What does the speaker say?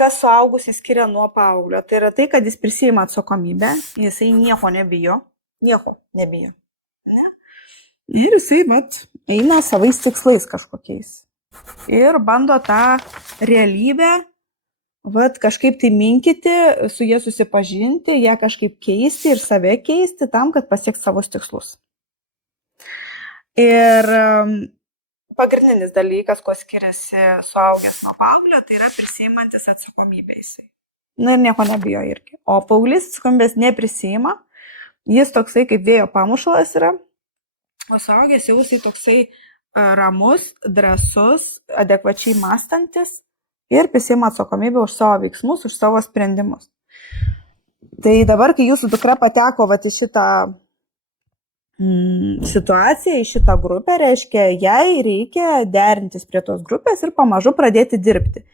kas suaugusį skiria nuo paauglio, tai yra tai, kad jis prisiima atsakomybę, jisai nieko nebijo. Ne? Ir jisai eina savais tikslais kažkokiais. Ir bando tą realybę kažkaip tai minkyti, su jie susipažinti, ją kažkaip keisti ir save keisti tam, kad pasiekti savo tikslus. Ir pagrindinis dalykas, kuo skiriasi suaugęs nuo paauglio, tai yra prisiimantis atsakomybę jisai. Na ir nieko nebijo irgi. O paauglys atsakomybės neprisiima, jis toksai kaip vėjo pamušalas yra, o suaugęs jau jisai toksai ramus, drąsus, adekvačiai mąstantis ir prisiima atsakomybę už savo veiksmus, už savo sprendimus. Tai dabar, kai jūsų dukra pateko į šitą situaciją, į šitą grupę, reiškia, jai reikia derintis prie tos grupės ir pamažu pradėti dirbti.